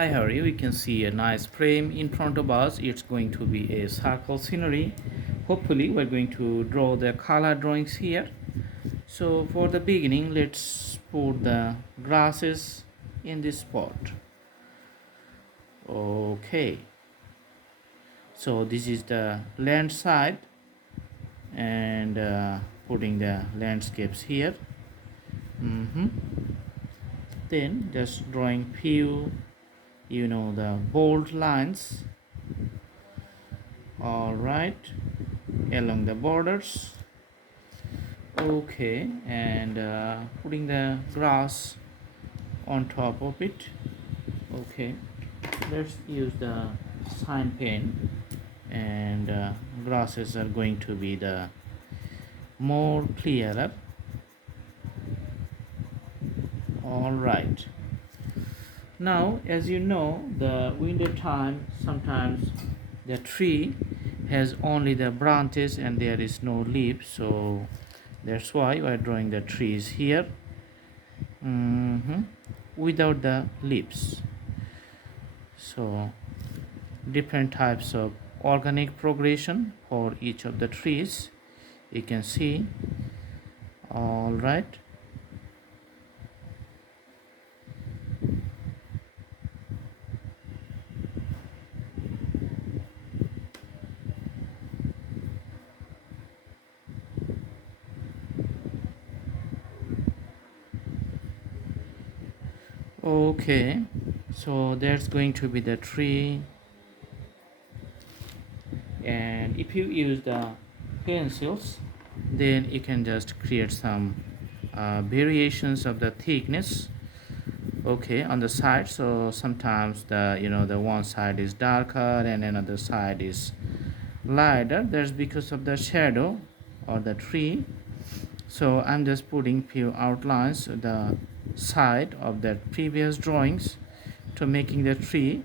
Hi, how are you? We can see a nice frame in front of us. It's going to be a circle scenery. Hopefully, we're going to draw the color drawings here. So for the beginning, let's put the grasses in this spot. Okay. So this is the land side and putting the landscapes here. Then just drawing few, the bold lines. All right, along the borders. Okay, and putting the grass on top of it. Okay, let's use the sign pen, and grasses are going to be the more clearer. All right, now as you know, the winter time, sometimes the tree has only the branches and there is no leaves, so that's why we are drawing the trees here. Without the leaves. So different types of organic progression for each of the trees, you can see. All right, okay, so that's going to be the tree. And if you use the pencils, then you can just create some variations of the thickness, okay, on the side. So sometimes the one side is darker and another side is lighter. That's because of the shadow or the tree. So I'm just putting few outlines on the side of the previous drawings to making the tree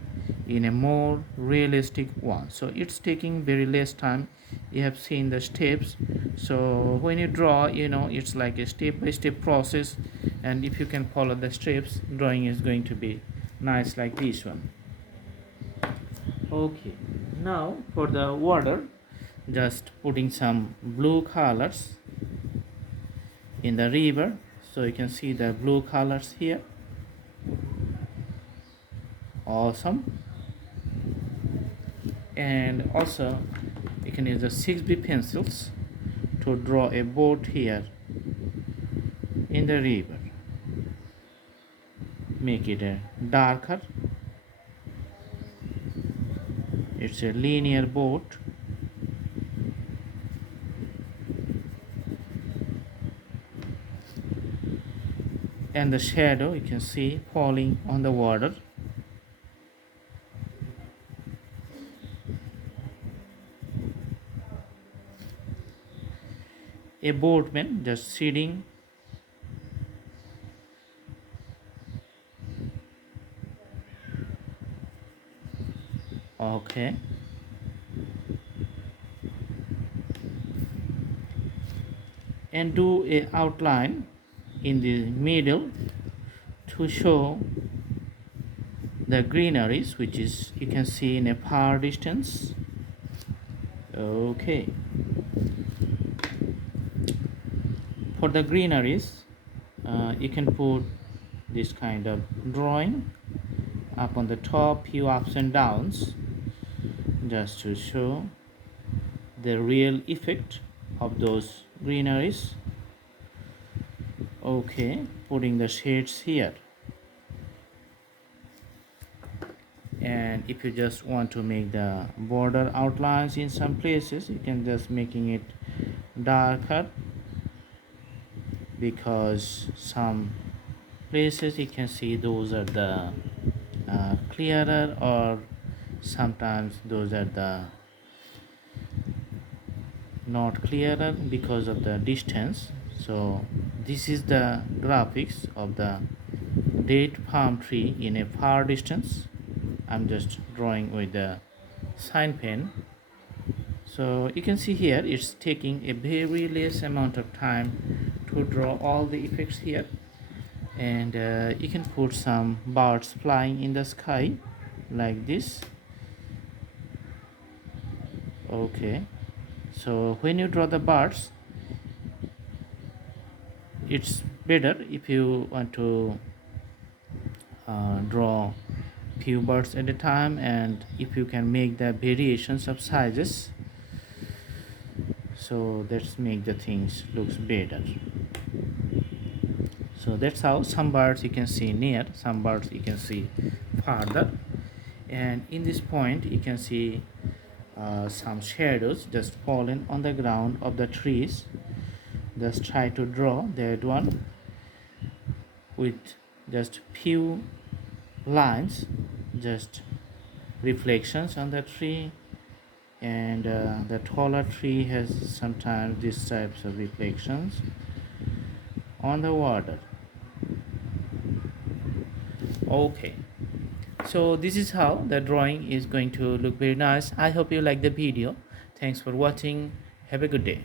in a more realistic one. So it's taking very less time. You have seen the steps. So when you draw, it's like a step-by-step process, and if you can follow the steps, drawing is going to be nice like this one. Okay, now for the water, just putting some blue colors in the river. So you can see the blue colors here. Awesome. And also you can use the 6B pencils to draw a boat here in the river. Make it a darker. It's a linear boat. And the shadow you can see falling on the water. A boatman just sitting. Okay. And do a outline in the middle to show the greeneries, which is you can see in a far distance. Okay, for the greeneries you can put this kind of drawing up on the top, few ups and downs, just to show the real effect of those greeneries. Okay, putting the shades here. And if you just want to make the border outlines in some places, you can just making it darker, because some places you can see those are the clearer, or sometimes those are the not clearer because of the distance. So this is the graphics of the date palm tree in a far distance. I'm just drawing with the sign pen. So you can see here it's taking a very less amount of time to draw all the effects here. And you can put some birds flying in the sky like this. Okay, so when you draw the birds, it's better if you want to draw few birds at a time, and if you can make the variations of sizes, so that's make the things looks better. So that's how some birds you can see near, some birds you can see farther, and in this point you can see some shadows just falling on the ground of the trees. Just try to draw that one with just few lines, just reflections on the tree. And the taller tree has sometimes these types of reflections on the water. Okay, so this is how the drawing is going to look very nice. I hope you like the video. Thanks for watching. Have a good day.